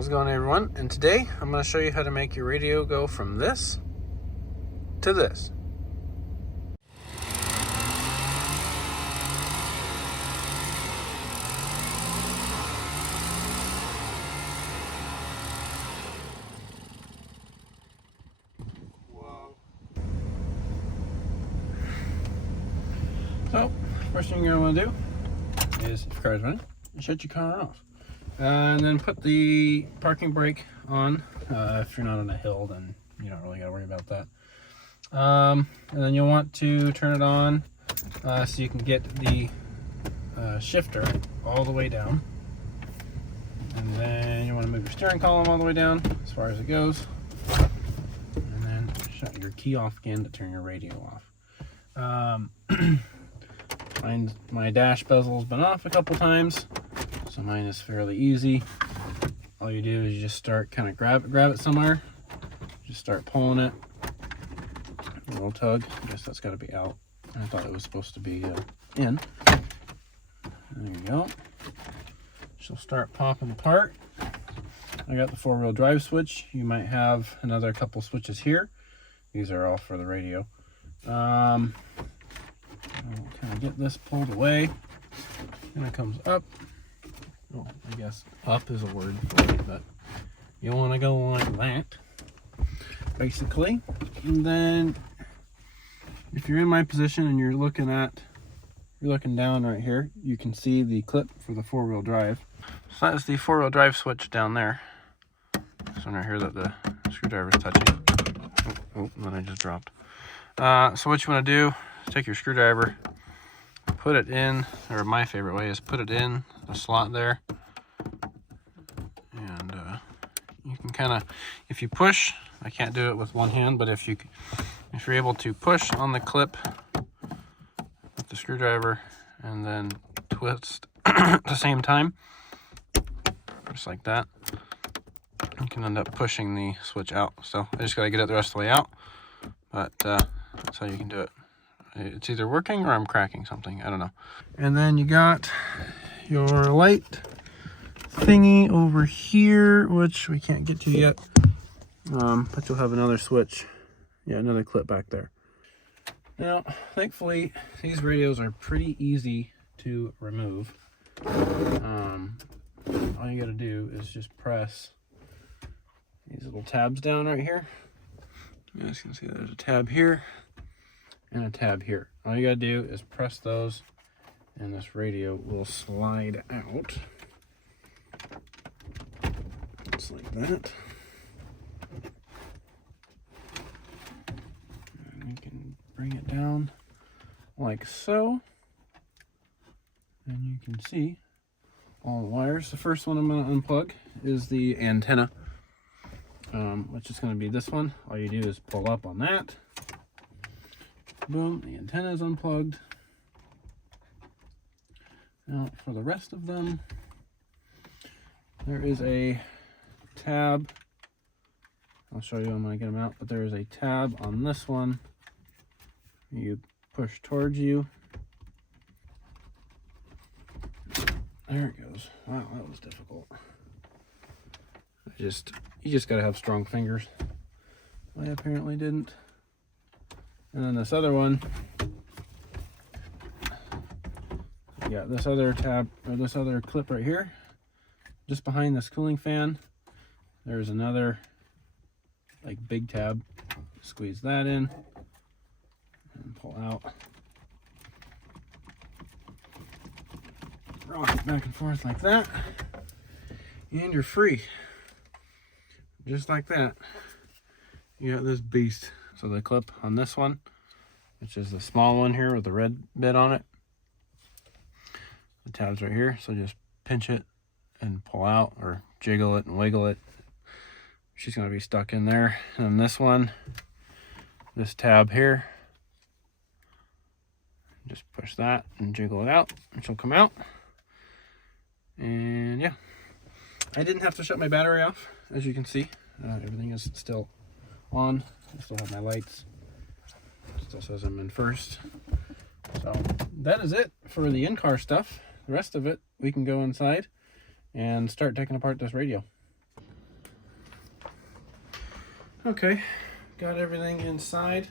How's it going, everyone? And today I'm going to show you how to make your radio go from this to this. So, first thing you're going to want to do is, if your car's running, shut your car off. And then put the parking brake on. If you're not on a hill, then you don't really got to worry about that. And then you'll want to turn it on so you can get the shifter all the way down. And then you want to move your steering column all the way down as far as it goes. And then shut your key off again to turn your radio off. My dash bezel's been off a couple times, so mine is fairly easy. All you do is you just start kind of grab it somewhere, just start pulling it, a little tug. I guess that's got to be out. I thought it was supposed to be in. There you go. She'll start popping apart. I got the 4-wheel drive switch. You might have another couple switches here. These are all for the radio. I'll kind of get this pulled away, and it comes up. Oh, I guess up is a word for it, but you want to go like that, basically. And then, if you're in my position and you're looking down right here, you can see the clip for the 4-wheel drive. So that's the 4-wheel drive switch down there. This one right here that the screwdriver is touching. Oh, then I just dropped. So what you want to do, take your screwdriver, put it in, or my favorite way is put it in the slot there, and you can kind of, if you push, I can't do it with one hand, but if you're able to push on the clip with the screwdriver and then twist at the same time, just like that, you can end up pushing the switch out. So I just got to get it the rest of the way out, but that's how you can do it. It's either working or I'm cracking something, I don't know. And then you got your light thingy over here, which we can't get to yet, but you'll have another switch, another clip back there. Now, thankfully, these radios are pretty easy to remove. All you gotta do is just press these little tabs down right here. You guys can see there's a tab here and a tab here. All you gotta do is press those and this radio will slide out. Just like that. And you can bring it down like so. And you can see all the wires. The first one I'm gonna unplug is the antenna, which is gonna be this one. All you do is pull up on that. Boom, the antenna is unplugged. Now for the rest of them, there is a tab. I'll show you when I get them out, but there is a tab on this one. You push towards you. There it goes. Wow, that was difficult. You just gotta have strong fingers. I apparently didn't. And then this other one, this other tab, or this other clip right here, just behind this cooling fan, there's another like big tab. Squeeze that in and pull out. Rock it back and forth like that, and you're free. Just like that. You got this beast. So the clip on this one, which is the small one here with the red bit on it, the tab's right here, so just pinch it and pull out, or jiggle it and wiggle it. She's going to be stuck in there. And then this one, this tab here, just push that and jiggle it out and she'll come out. And yeah, I didn't have to shut my battery off, as you can see. Everything is still on. I still have my lights. It still says I'm in first. So that is it for the in-car stuff. The rest of it, we can go inside and start taking apart this radio. Okay, got everything inside.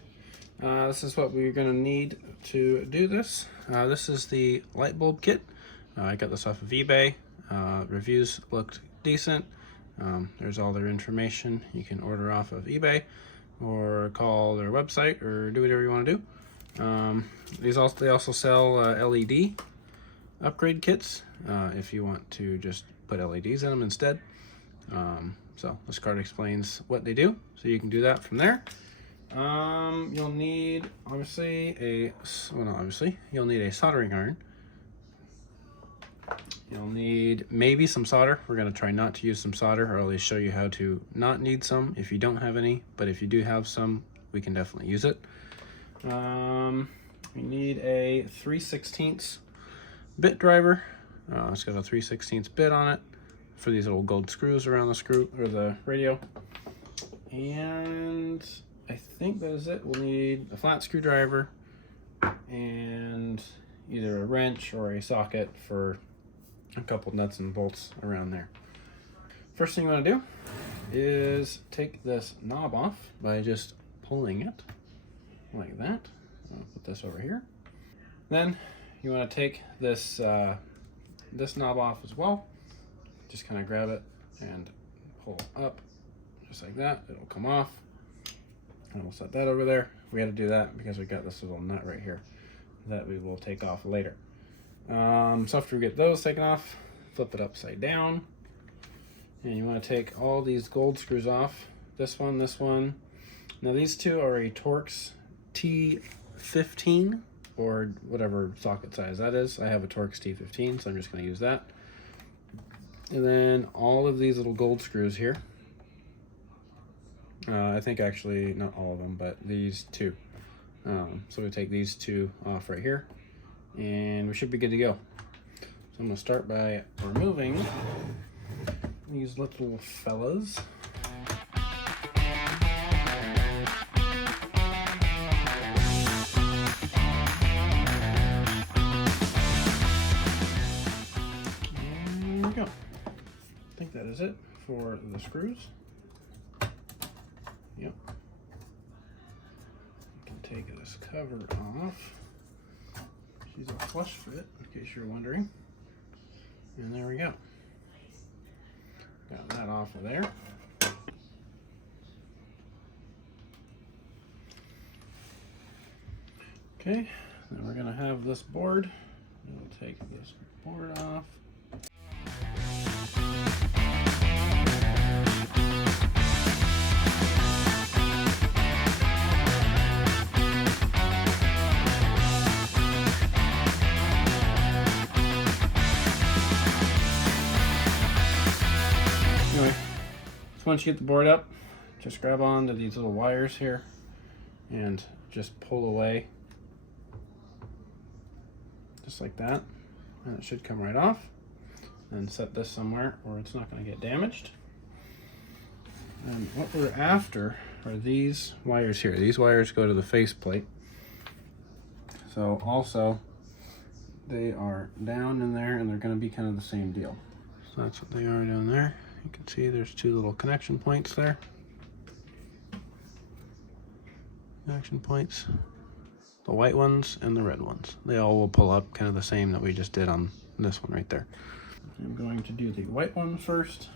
This is what we're gonna need to do this. This is the light bulb kit. I got this off of eBay. Reviews looked decent. There's all their information. You can order off of eBay or call their website or do whatever you want to do. They also sell LED upgrade kits if you want to just put LEDs in them instead. So this card explains what they do, so you can do that from there. You'll need you'll need a soldering iron. You'll need maybe some solder. We're going to try not to use some solder, or at least show you how to not need some if you don't have any, but if you do have some, we can definitely use it. We need a 3/16 bit driver. It's got a 3/16 bit on it for these little gold screws around the screw or the radio. And I think that is it. We'll need a flat screwdriver and either a wrench or a socket for a couple nuts and bolts around there. First thing you want to do is take this knob off by just pulling it like that. I'll put this over here. Then you want to take this this knob off as well. Just kind of grab it and pull up just like that. It'll come off. And we'll set that over there. We had to do that because we got this little nut right here that we will take off later. So after we get those taken off, flip it upside down. And you want to take all these gold screws off. This one, this one. Now these two are a Torx T15 or whatever socket size that is. I have a Torx T15, so I'm just going to use that. And then all of these little gold screws here. I think actually not all of them, but these two. So we take these two off right here and we should be good to go. So I'm going to start by removing these little fellas. There we go. I think that is it for the screws. Yep. You can take this cover off. She's a flush fit, in case you're wondering. And there we go. Got that off of there. Okay, then we're gonna have this board. We'll take this board off. Anyway, so once you get the board up, just grab onto these little wires here and just pull away just like that, and it should come right off. And set this somewhere where it's not going to get damaged. And what we're after are these wires here. These wires go to the faceplate. So also they are down in there and they're going to be kind of the same deal. So that's what they are down there. You can see there's two little connection points there. Connection points. The white ones and the red ones. They all will pull up kind of the same that we just did on this one right there. I'm going to do the white one first.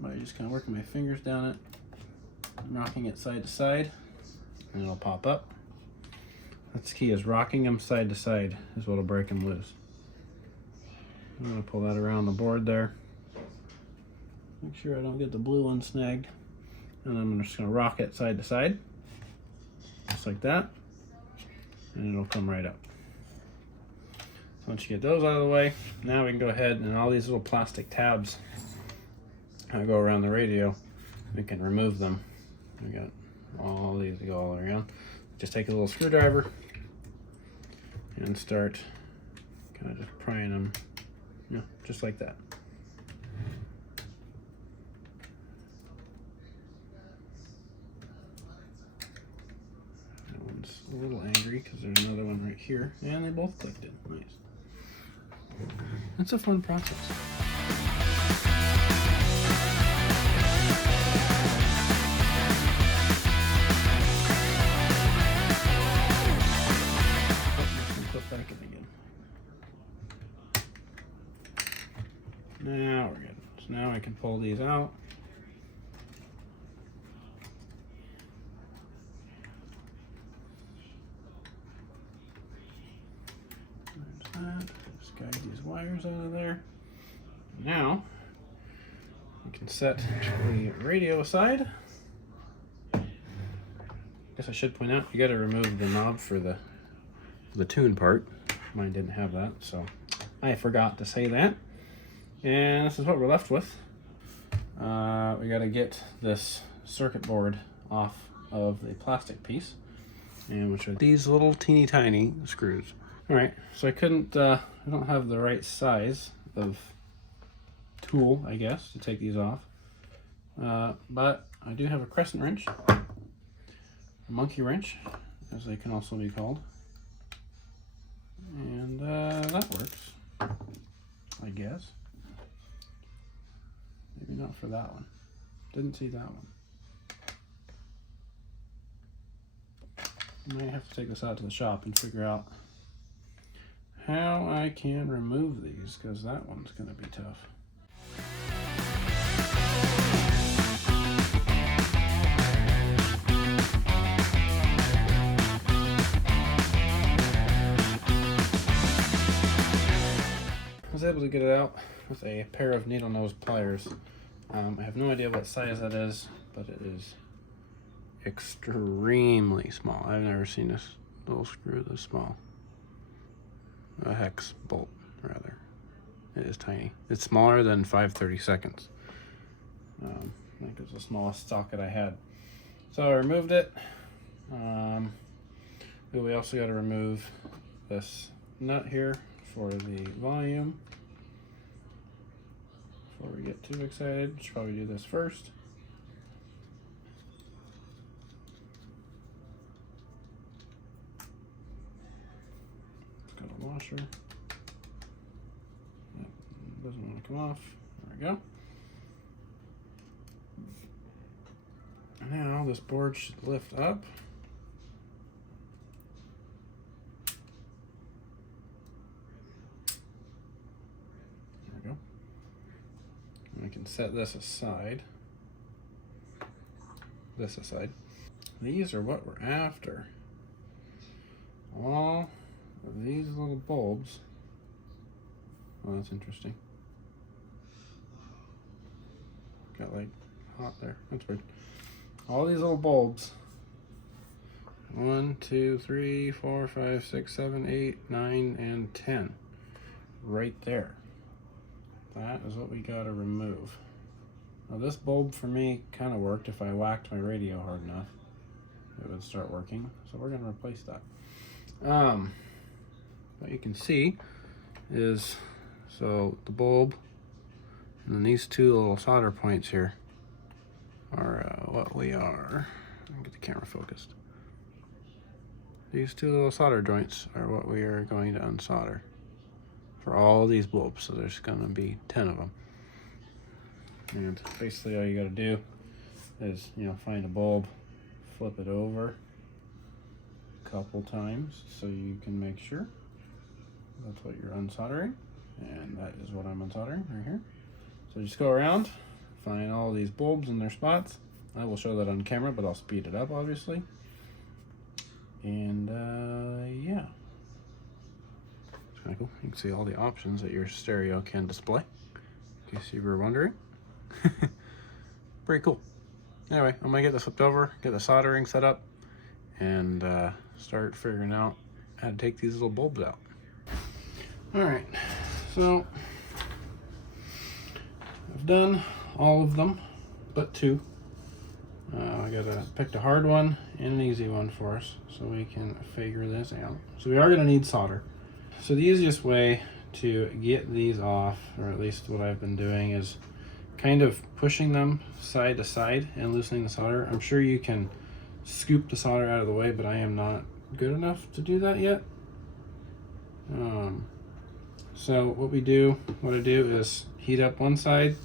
By just kind of working my fingers down it, rocking it side to side, and it'll pop up. That's the key, is rocking them side to side is what'll break them loose. I'm going to pull that around the board there. Make sure I don't get the blue one snagged. And I'm just going to rock it side to side. Just like that. And it'll come right up. So once you get those out of the way, now we can go ahead and all these little plastic tabs that go around the radio, we can remove them. We got all these that go all around. Just take a little screwdriver and start kind of just prying them, you know, just like that. That one's a little angry because there's another one right here, and they both clicked in. Nice. It's a fun process. Now we're good. So now I can pull these out. There's that. Just guide these wires out of there. Now we can set the radio aside. Guess I should point out, you got to remove the knob for the tune part. Mine didn't have that, so I forgot to say that. And this is what we're left with. We got to get this circuit board off of the plastic piece, and which are these little teeny tiny screws. All right, so I don't have the right size of tool, I guess, to take these off. But I do have a crescent wrench, a monkey wrench, as they can also be called. And that works, I guess. Maybe not for that one. Didn't see that one. I might have to take this out to the shop and figure out how I can remove these, because that one's going to be tough. I was able to get it out with a pair of needle nose pliers. I have no idea what size that is, but it is extremely small. I've never seen this little screw this small. A hex bolt, rather. It is tiny. It's smaller than 5/32. I think it's the smallest socket I had. So I removed it. We also got to remove this nut here for the volume. Before we get too excited, should probably do this first. It's got a washer. Yep, doesn't want to come off. There we go. Now this board should lift up. There we go. And we can set this aside. This aside. These are what we're after. All of these little bulbs. Oh, that's interesting. Got like hot there. That's weird. All these little bulbs. 1, 2, 3, 4, 5, 6, 7, 8, 9, and 10. Right there. That is what we gotta remove. Now this bulb for me kind of worked. If I whacked my radio hard enough, it would start working. So we're gonna replace that. What you can see is, so the bulb and then these two little solder points here are what we are. Let me get the camera focused. These two little solder joints are what we are going to unsolder for all these bulbs. So there's going to be 10 of them. And basically all you got to do is, find a bulb, flip it over a couple times so you can make sure that's what you're unsoldering. And that is what I'm unsoldering right here. So just go around, find all these bulbs in their spots. I will show that on camera, but I'll speed it up, obviously. And yeah, it's kind of cool. You can see all the options that your stereo can display, in case you were wondering. Pretty cool. Anyway, I'm gonna get this flipped over, get the soldering set up, and start figuring out how to take these little bulbs out. All right, so I've done all of them but two. I picked a hard one and an easy one for us so we can figure this out. So we are going to need solder. So the easiest way to get these off, or at least what I've been doing, is kind of pushing them side to side and loosening the solder. I'm sure you can scoop the solder out of the way, but I am not good enough to do that yet. So what I do is heat up one side,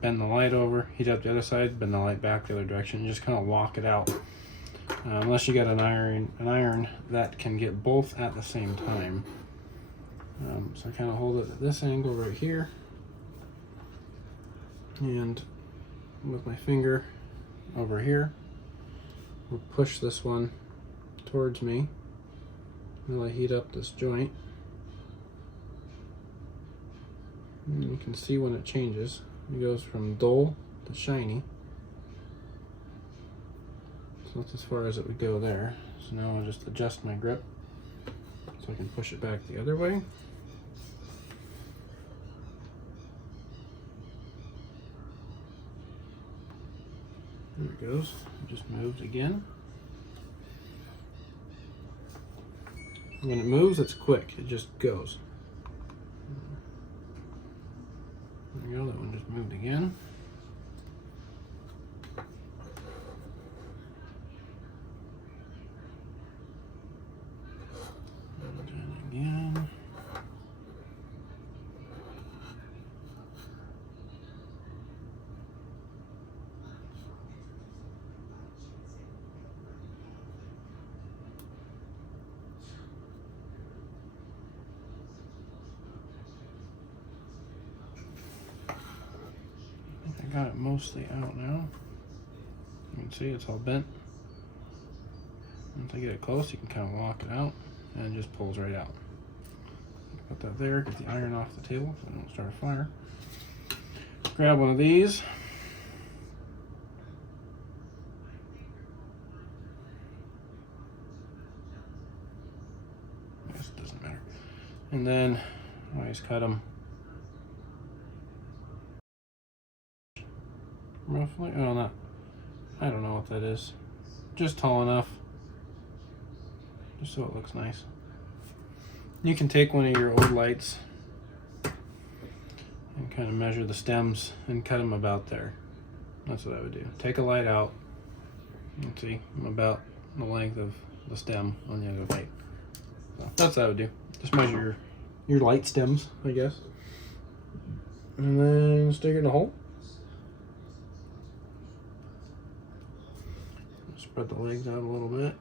bend the light over, heat up the other side, bend the light back the other direction, and just kind of walk it out. Unless you got an iron that can get both at the same time. So I kind of hold it at this angle right here, And with my finger over here, we'll push this one towards me while I heat up this joint. And you can see when it changes. It goes from dull to shiny. So that's as far as it would go there. So now I'll just adjust my grip so I can push it back the other way. There it goes. It just moved again. When it moves, it's quick. It just goes. There you go. That one just moved again. And again. I got it mostly out now. You can see it's all bent. Once I get it close, you can kind of lock it out and it just pulls right out. Put that there, get the iron off the table so I don't start a fire. Grab one of these. I guess it doesn't matter. And then I always cut them roughly. Oh, not. I don't know what that is. Just tall enough, just so it looks nice. You can take one of your old lights and kind of measure the stems and cut them about there. That's what I would do. Take a light out. You can see I'm about the length of the stem on the other light. So that's what I would do. Just measure your light stems, I guess. And then stick it in a hole. Spread the legs out a little bit.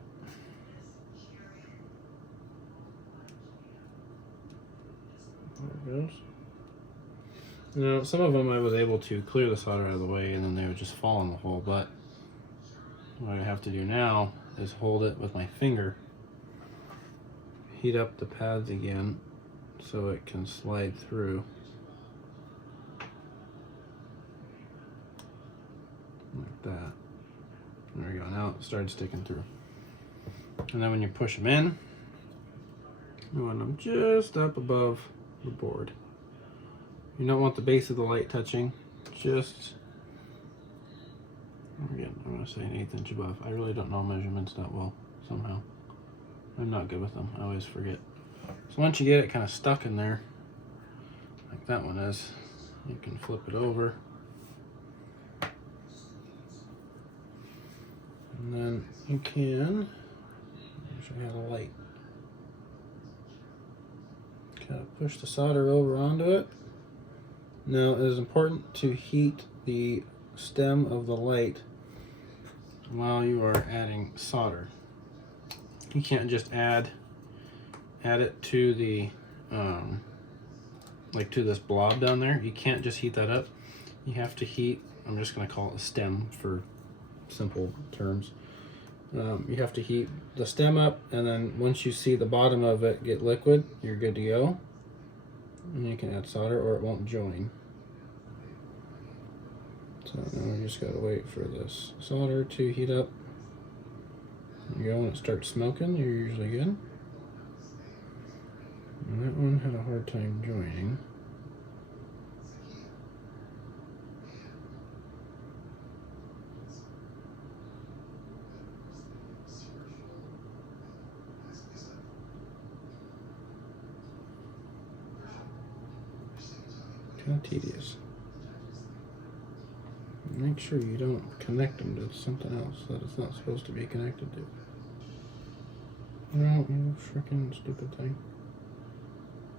There it goes. Now, some of them I was able to clear the solder out of the way and then they would just fall in the hole, but what I have to do now is hold it with my finger, heat up the pads again so it can slide through. Like that. There we go, now it started sticking through. And then when you push them in, you want them just up above the board. You don't want the base of the light touching, just, again, I'm going to say an 1/8 inch above. I really don't know measurements that well, somehow. I'm not good with them, I always forget. So once you get it kind of stuck in there, like that one is, you can flip it over. And then you can, show you how to light. Kind of push the solder over onto it. Now it is important to heat the stem of the light while you are adding solder. You can't just add it to the, like to this blob down there. You can't just heat that up. You have to heat, I'm just gonna call it a stem for simple terms. You have to heat the stem up, and then once you see the bottom of it get liquid, you're good to go. And you can add solder or it won't join. So now we just gotta wait for this solder to heat up. There you go, when it starts smoking, you're usually good. And that one had a hard time joining. Kind of tedious. Make sure you don't connect them to something else that it's not supposed to be connected to. No, you freaking stupid thing.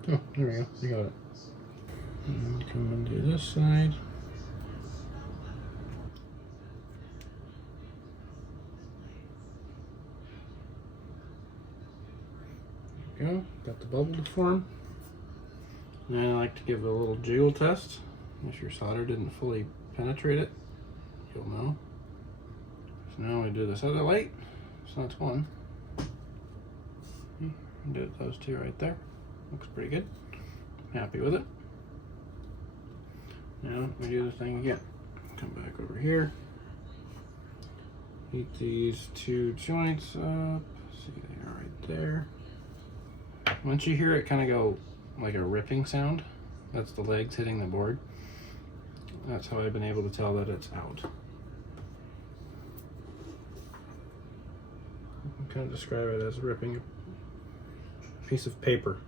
Oh, there we go. You got it. And come and do this side. There we go. Got the bubble to form. And I like to give it a little jiggle test. If your solder didn't fully penetrate it, you'll know. So now we do this other light. So that's one. Do those two right there. Looks pretty good. Happy with it. Now we do the thing again. Come back over here. Heat these two joints up. See, they are right there. Once you hear it kind of go like a ripping sound, that's the legs hitting the board. That's how I've been able to tell that it's out. You can kind of describe it as ripping a piece of paper.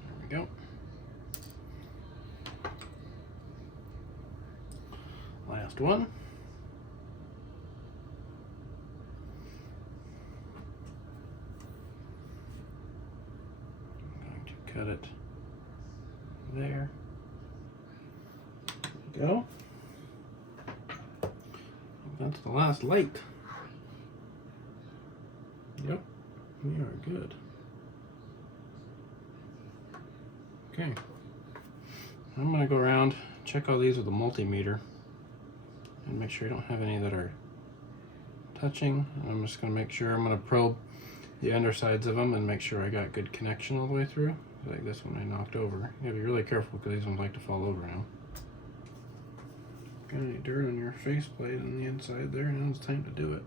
There we go. Last one. I'm going to cut it there. There we go. That's the last light. Yep, we are good. Okay, I'm going to go around, check all these with a multimeter, and make sure you don't have any that are touching. I'm just going to make sure, I'm going to probe the undersides of them and make sure I got good connection all the way through. Like this one I knocked over. You gotta be really careful because these ones like to fall over now. Got any dirt on your faceplate on the inside there? Now it's time to do it.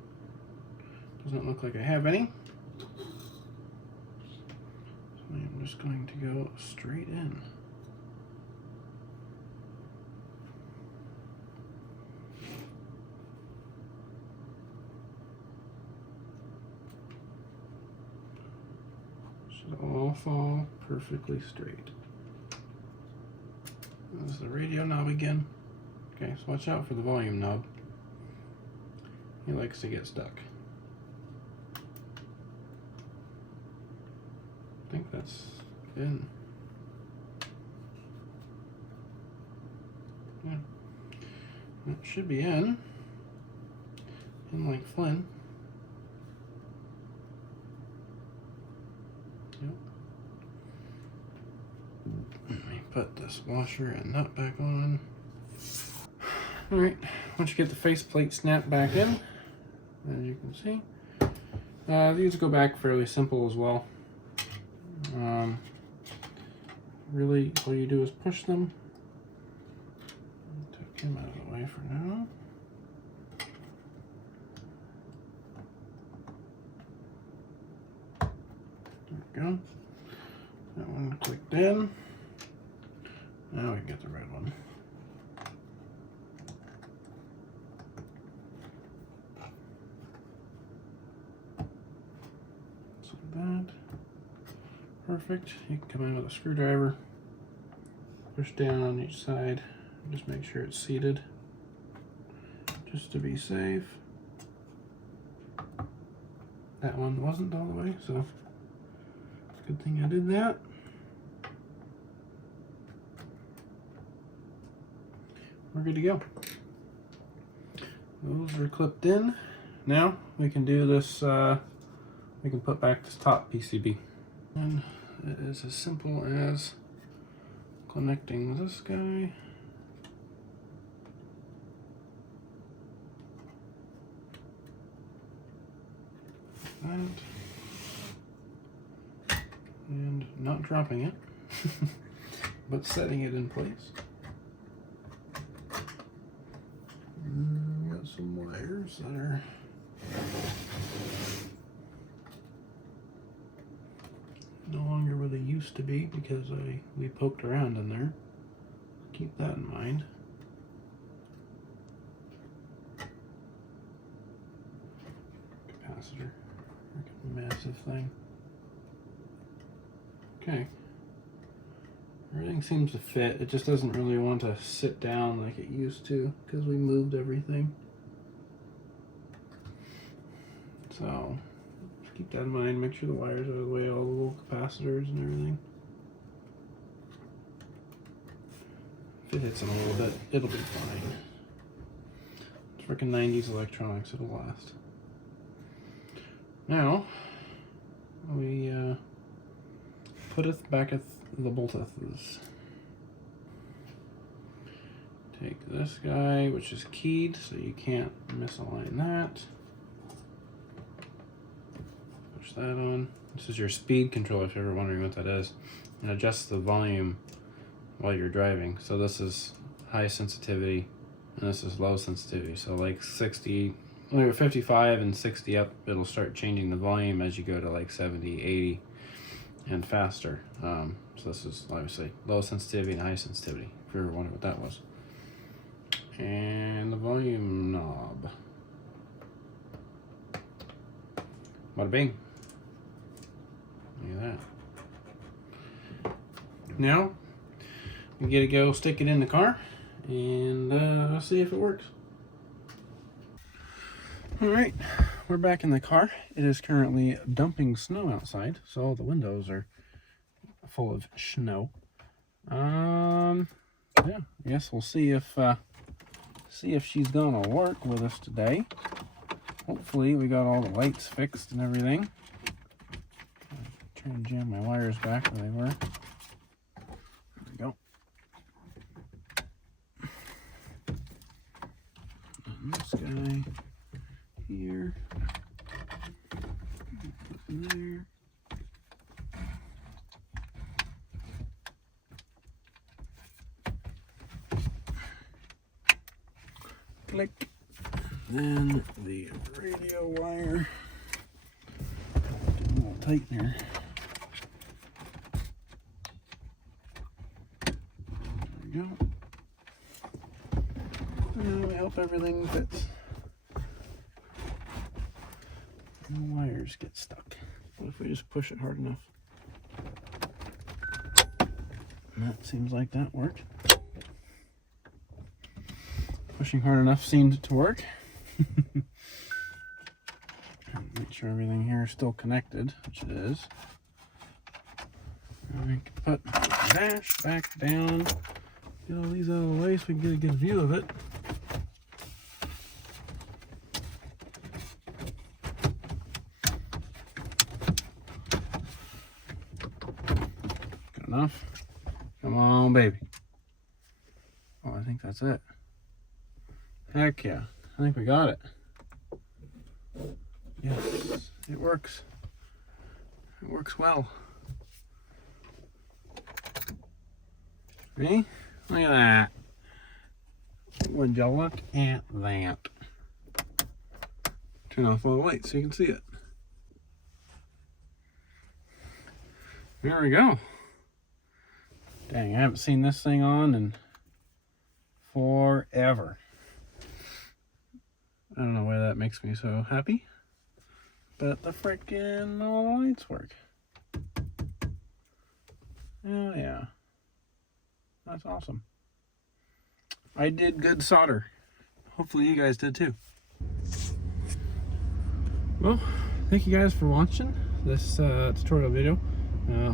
Doesn't look like I have any. So I'm just going to go straight in. Should all fall perfectly straight. There's the radio knob again. Okay, so watch out for the volume knob. He likes to get stuck. I think that's in. Yeah. It should be in like Flynn. Yep. Let me put this washer and nut back on. Alright, once you get the faceplate snapped back in, as you can see, these go back fairly simple as well. Really, all you do is push them. Take him out of the way for now. There we go. That one clicked in. Now we can get the red one. So that. Perfect. You can come in with a screwdriver, push down on each side, just make sure it's seated, just to be safe. That one wasn't all the way, so it's a good thing I did that. We're good to go. Those are clipped in. Now we can do this, we can put back this top PCB. And it is as simple as connecting this guy that and not dropping it but setting it in place. Got some wires that are no longer where they used to be because we poked around in there. Keep that in mind. Capacitor, massive thing. Okay, everything seems to fit. It just doesn't really want to sit down like it used to because we moved everything. So keep that in mind. Make sure the wires are out of the way, all the little capacitors and everything. If it hits them a little bit, it'll be fine. It's freaking 90s electronics, it'll last. Now, we putteth backeth the bolteth. take this guy, which is keyed, so you can't misalign that. Push that on. This is your speed control, if you're ever wondering what that is. And adjust the volume while you're driving. So this is high sensitivity, and this is low sensitivity. So like 55 and 60 up, it'll start changing the volume as you go to like 70, 80, and faster. So this is obviously low sensitivity and high sensitivity, if you ever wondered what that was. And the volume knob. Bada bing. Look at that. Now, we get to go stick it in the car and see if it works. Alright, we're back in the car. It is currently dumping snow outside, so the windows are full of snow. Yeah, I guess we'll see if she's gonna work with us today. Hopefully we got all the lights fixed and everything. Try and jam my wires back where they were. There we go. And this guy here. Put in there. Click. Then the radio wire. Do a little tightener. There we go. And I hope everything fits. The wires get stuck. What if we just push it hard enough? And that seems like that worked. Pushing hard enough seemed to work. Make sure everything here is still connected, which it is. And we can put the dash back down. Get all these out of the way so we can get a good view of it. Good enough. Come on, baby. Oh, I think that's it. Heck yeah. I think we got it. Yes, it works. It works well. See? Look at that. Would you look at that? Turn off all the lights so you can see it. There we go. Dang, I haven't seen this thing on in forever. I don't know why that makes me so happy, but the frickin' all the lights work. Oh yeah, that's awesome. I did good solder. Hopefully you guys did too. Well, thank you guys for watching this tutorial video.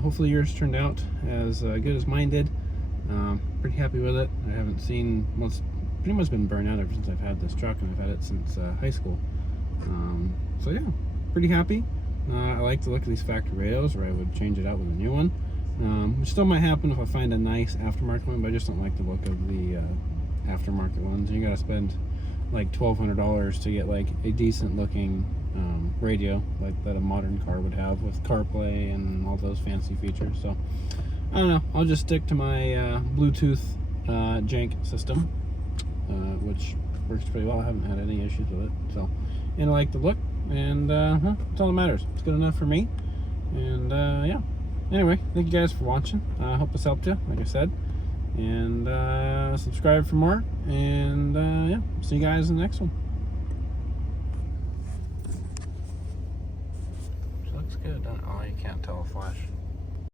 Hopefully yours turned out as good as mine did. Pretty happy with it. I haven't seen what's pretty much been burnt out ever since I've had this truck, and I've had it since high school. So yeah, pretty happy. I like the look of these factory radios, or I would change it out with a new one. Which still might happen if I find a nice aftermarket one, but I just don't like the look of the aftermarket ones. You gotta spend like $1,200 to get like a decent looking radio like that a modern car would have with CarPlay and all those fancy features. So I don't know, I'll just stick to my Bluetooth jank system, which works pretty well. I haven't had any issues with it. So, and I like the look, and that's all that matters. It's good enough for me. And yeah, anyway, thank you guys for watching. I hope this helped you, like I said, and subscribe for more, and yeah, see you guys in the next one. Looks good, don't it? Oh, you can't tell a flash.